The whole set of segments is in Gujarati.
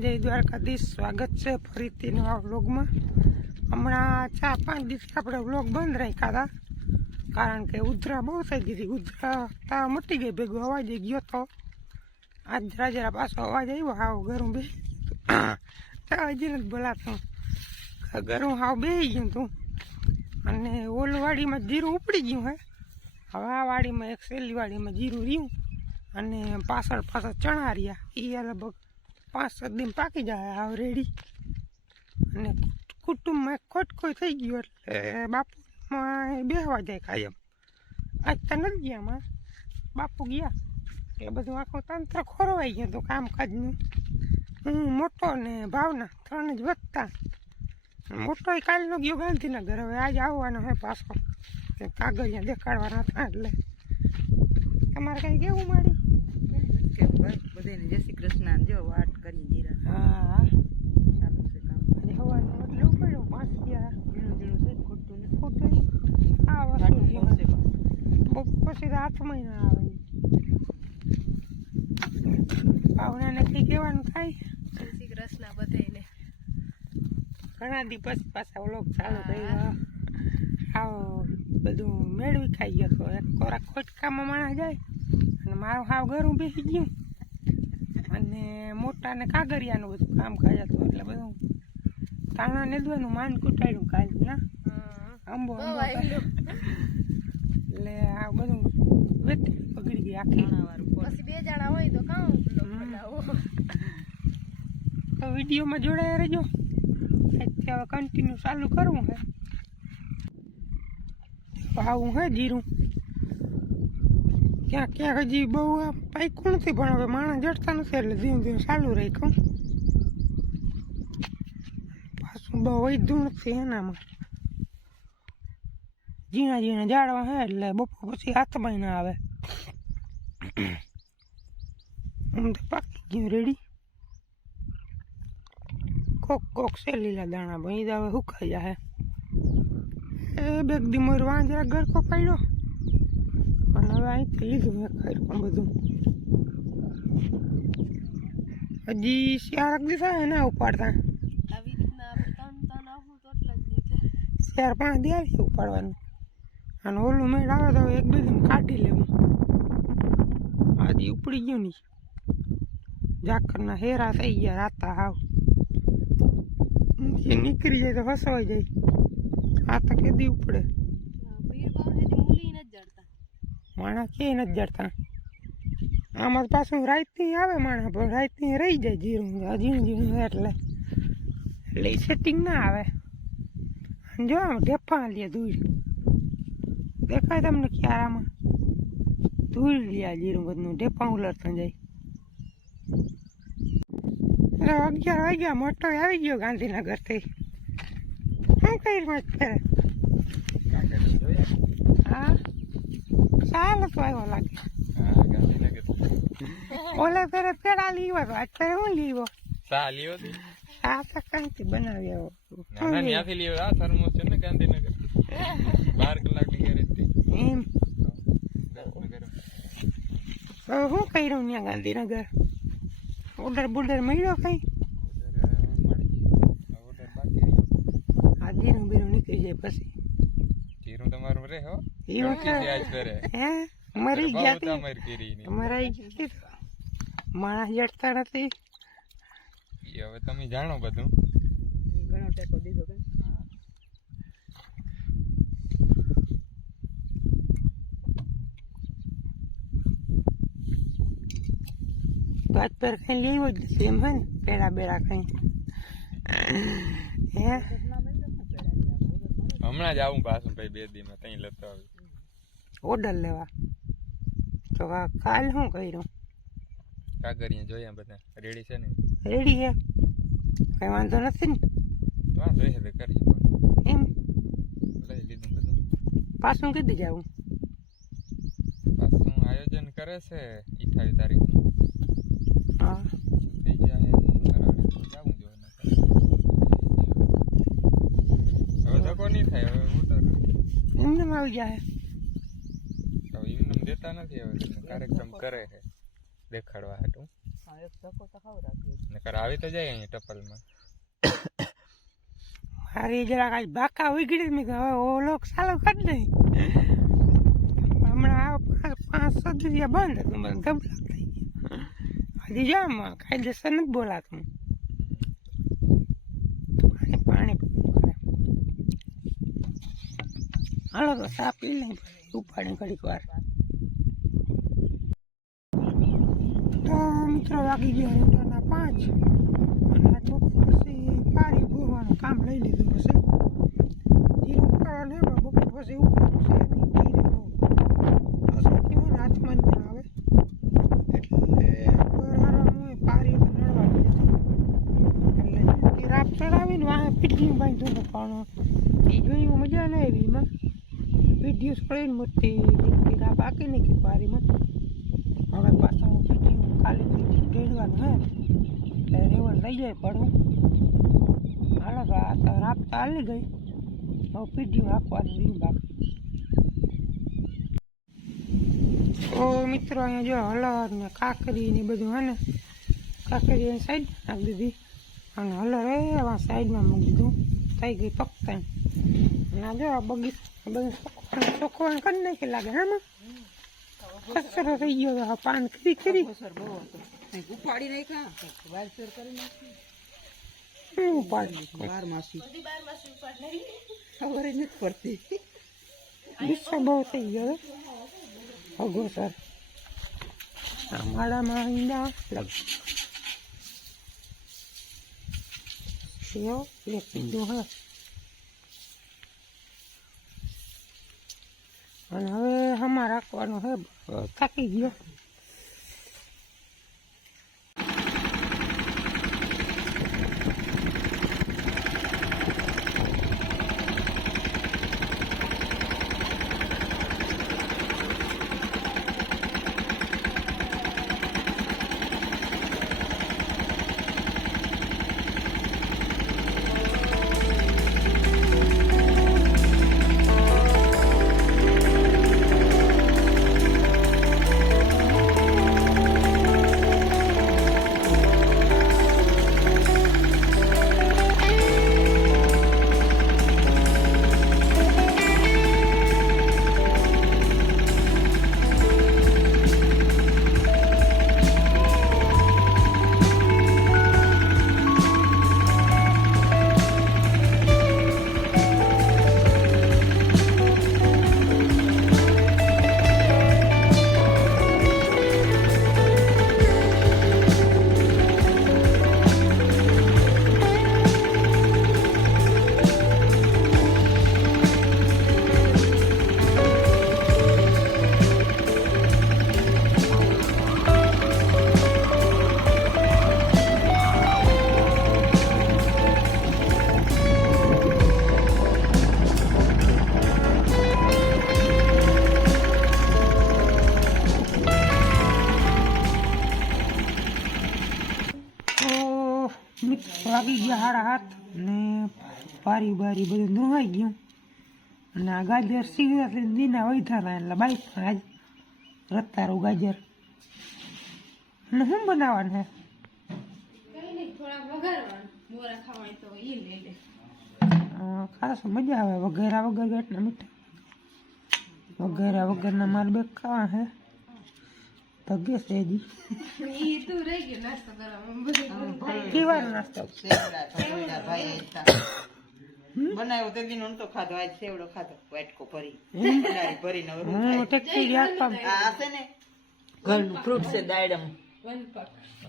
જય દ્વારકાધીશ. સ્વાગત છે ફરીથી નવા વ્લોગમાં. હમણાં 4-5 દિવસ આપણે વ્લોગ બંધ રાખ્યા હતા, કારણ કે ઉધરા બહુ થઈ ગઈ હતી. ઉધરા મટી ગઈ, ભેગો અવાજ ગયો તો આજ જરા પાછો અવાજ આવ્યો. હાવ ગરું બે હજી નથી બોલાતું, ગરું હાવ બેસી ગયું હતું. અને ઓલી વાડીમાં જીરું ઉપડી ગયું હે. હવે આ વાડીમાં એક સેલી વાડીમાં જીરું રહ્યું અને પાછળ ચણા રહ્યા. એ લગભગ 5-7 દિન પાકી જાય હાવ રેડી. અને કુટુંબમાં ખોટખોઈ થઈ ગયું એટલે બાપુમાં બેસવા જાય કાયમ. આજ તો નથી ગયા માં, બાપુ ગયા એટલે બધું આખું તંત્ર ખોરવાઈ ગયું હતું કામકાજનું. હું મોટો ને ભાવના 3 જ વધતા. મોટો કાલનો ગયો ગાંધીનગર, હવે આજે આવવાનો હે પાછો, કાગળિયા દેખાડવાના હતા. એટલે તમારે કઈ કેવું મારી બધાને જય શ્રી કૃષ્ણ. જો વાટ કરી જીરા. હા ચાલુ છે કામ. અને હવાનું એટલે ઉપાડ્યું 5 ગયા ઝીણું છે, ખોટું નથી. ખોટું આ વસ્તુ પછી 8 મહિના આવે. ભાવનાને કંઈ કહેવાનું થાય? જય શ્રી કૃષ્ણ બધાને. ઘણા દી પછી પાછા વ્લોગ ચાલુ કર્યો. આવ બધું મેળવી ખાઈ ગયો તો એક કોરા ખોટકામાં માણસ જાય અને મારું હાવ ઘરું બેસી ગયું. અને મોટા ને કાગરિયાનું બધું કામ ખાઈ હતું, એટલે બધું તાણા નેદવાનું માન કૂટાડ્યું કાલ ના આંબો એટલે આ બધું વેતી બગડી ગઈ આખી. પછી 2 જણા હોય તો કામ તો વિડીયોમાં જોડાયા રહેજો. હવે કન્ટિન્યુ ચાલુ કરવું હે. આવું હે જીરું ક્યાંક ક્યાંક હજી બહુ પાક્યું નથી, પણ હવે માણસ જડતા નથી એટલે ધીમે ધીમે ચાલુ રાખ્યું. પાછું બહુ વધ્યું નથી એનામાં. ઝીણા ઝીણા ઝાડવા હે એટલે બપોર પછી 8 મહિના આવે. આમ તો પાકી ગયું રેડી. કોક છે લીલા દાણા, ભાઈ હવે સુકાઈ જાય. એ બેગદી મોર વાંજરા ગરકો પાડ્યો અને હવે અહીંથી લીધું મેં ખર્યું બધું. હજી 4 દિવસ આવે ના ઉપાડતા. આવી રીતના આપણે 3 આવું તો એટલા જ દીધે 4-5 દી આવી ઉપાડવાનું. અને ઓલું મેળ આવે તો 1-2 દિન કાઢી લેવું. આજે ઉપડી ગયું નહીં, ઝાકરના હેરા થઈ ગયા રાતા હાવ. એ નીકળી જાય તો ફસવાઈ જાય. આ તો કેદી ઉપડે. માણા કે નથી જડતા. આમાં પાછું રાતની આવે માણા, પણ રાતની રહી જાય જીરું ઝીણું એટલે સેટિંગ ના આવે. જો આમ ઢેફા લે ધૂળ દેખાય તમને ક્યારામાં? ધૂળ લે જીરું બધું ઢેફા ઉલરતા જાય. 11 વાગ્યા મોટો આવી ગયો ગાંધીનગરથી. શું કર્યું અત્યારે? હા ચાલ તો આવ્યો લાગે. ઓલે ફેરે પેડા લીવો તો અત્યારે હું લીવો? સા લીવો સા તો કંઈથી બનાવી આવો. ના ત્યાંથી લીવો. આ થર્મોસ છે ને ગાંધીનગર 12 કલાકની ગેરેજ એમ તો શું કર્યું ત્યાં ગાંધીનગર? ઓર્ડર બોર્ડર મળ્યો કઈ? આ જીરું બીરું નીકળી જાય પછી જીરું તમારું રહે હો. એવું આજ કરે હે મરી ગયા તમારી કેરી મરાઈ ગઈ. માણસ જડતા નથી. હવે તમે જાણો બધું. ઘણો ટેકો દીધો કે ભાત પર કઈ લેવો જ નથી એમ હે ને? પેડા બેડા કઈ હે? હમણાં જ આવું પાછું ભાઈ 2 દીમાં તઈ લેતો આવી ઓર્ડર લેવા. તો કાલ શું કર્યું? કાગરિયા જોયા બધા રેડી છે ને? રેડી હે, કઈ વાંધો નથી ને? વાં જોઈએ તો કરી એમ લઈ લીધું બધું. પાછું કીધું જાવું? પાછું આયોજન કરે છે 28 તારીખનું. હા થઈ જાય જવું જોઈએ. હવે ધક્કો નહીં થાય. હવે ઓર્ડર એમને આવી જાય. એમને દેતા નથી. હવે કાર્યક્રમ કરે છે દેખાડવા હાટું. હા એક ધક્કો તો ખાવ રાખ્યો નકર આવી તો જાય અહીંયા ટપલમાં. મારી જરાક આજ બાકા ઉગડી મેં હવે ઓલો ચાલુ કરી દઈ હમણાં 5-7 દિવસ બંધ હતું બધું ગબલા થઈ ગયા હજી જામ કાયદેસર નથી બોલાતું પાણી પીવું કરે હાલો તો ચા પી લઈ ઉપાડી ઘડીક વાર તો મિત્રો વાગી ગયા રોટોના 5 અને પછી પારી ભૂવાનું કામ લઈ લીધું પછી જીરું ઉપાડવાનું હે બપોર પછી ઉપાડવાનું છે એની જીરે બહુ સૌથી હોય ને હાથમાં જ ના આવે એટલે બરાબર હું પારી નડવાની હતી એટલે રાપ ચડાવીને વાહ પીઠી બાંધ્યું તો પણ એ ગયું મજા ન આવી એમાં વિડીયો છોડીને મોટી રાપ આકી નાખી પારીમાં હવે પાછું પીઠી ખાલી પીઠી ઢેડવાનું હે એટલે રેવડ લઈ જાય પડવું હાલો તો આ તો રાપ તો હાલી ગઈ હવે પીઠી હાંકવાનું રીંગ બાકી ઓ મિત્રો અહીંયા જો હલર ને કાકરી ને બધું હે ને કાકરી અહીં સાઈડ નાખી દીધી અને હલર એવા સાઈડમાં મૂકી દીધું થઈ ગઈ પકતા અને આ જો બગીચા બધું ચોખ્ખું કરી નાખી લાગે હા કચરો થઈ ગયો પાન કરી કરી સર બહુ હતો ઉપાડી નાખ્યા વાલસર કરી નાખી ઉપાડી 12 માસી ખબર જ નથી પડતી ગુસ્સો બહુ થઈ ગયો હગો સર માળામાં ઈંડા લગ એક પીધું હે અને હવે હમા રાખવાનો હે થાકી ગયો વાગી ગયા 7:30 ને પારી બારી બધું ધોવાઈ ગયું અને આ ગાજર સીધા દીના વૈધાના એટલે બાઈક આજ રતારું ગાજર અને શું બનાવવાનું હે ખાસ મજા આવે વઘેરા વગર ગાંઠના મીઠા વઘેરા વગરના માર બે ખાવા હે ધગે સેજી કેવાનો નાસ્તો બનાવ્યો તે દિન તો ખાધો આજ સેવડો ખાધો વાટકો ભરી ભરીને હું ટેક્સી આપવા આ છે ને ઘરનું ફ્રૂટ છે દાડમ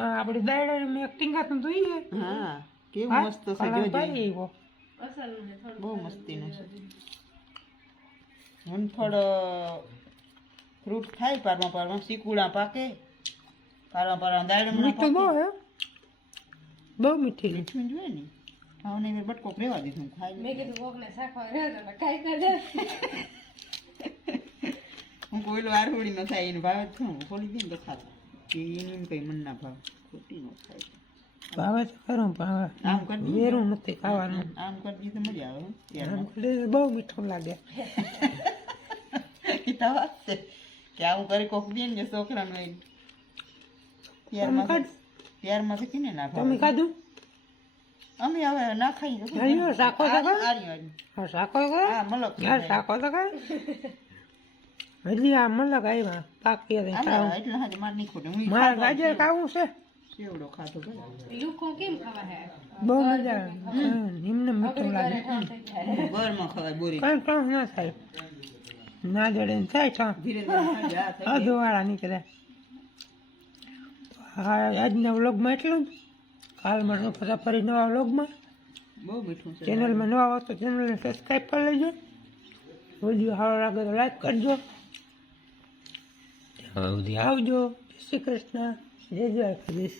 આપડી દાયડા મેં એક ટીંગાતું જોઈએ હા કેવું મસ્ત છે જોજો બહુ મસ્તીનું છે હું થોડો ફ્રૂટ ખાય પારમાં શીકુડા પાકે પારમાં દાડમ મીઠું બહુ હે બહુ મીઠી મીઠું જોઈએ ને ખાવને બટકો રેવા દીધું ખાઈ મેં કીધું કોકને શાખવા રહેતો ખાઈ કાઢે હું કોઈ વારહોડી ન થાય એને ભાવે છું ખોલી દઈને તો ખાતો એનું કઈ મન ના ભાવ ખોટી ન થાય ભાવે તો ખરું ભાવે આમ કરી વેરું નથી ખાવાનું આમ કરી દીધું તો મજા આવે આમ કરી બહુ મીઠું લાગે એ વાત છે કે આવું કરી કોક દે ને છોકરાનું ત્યારમાં ત્યારમાં તો કીને ના તમે ભાવે ખાધું અમે હવે ના ખાઈએ તો આર્યો શાકો તો ખા આર્યું. હા શાકો તો ખા હા મલક યાર શાકો તો ખા હજી આ મલક આવ્યા પાકી હતી ખાવું એટલે હાજે માર નહીં ખોટે હું મારે ગાજર ખાવું છે સેવડો ખાધો બહુ મજા આવે એમને મીઠું લાગે બરમાં ખવાય બોરી કઈ પણ ના થાય ના જડે ને થાય ઠા ધીરે ધીરે ખાજે, આ થઈ જાય. અધવાળા નીકળે હા આજના વ્લોગમાં એટલું જ કાલ મળો પાછા ફરી નવા વ્લોગમાં બહુ મીઠું છે ચેનલમાં નવા હો તો ચેનલને સબસ્ક્રાઈબ કરી લેજો વિડીયો સારો લાગે તો લાઈક કરજો ત્યાં સુધી આવજો જય શ્રી કૃષ્ણ જય દ્વારકાધીશ.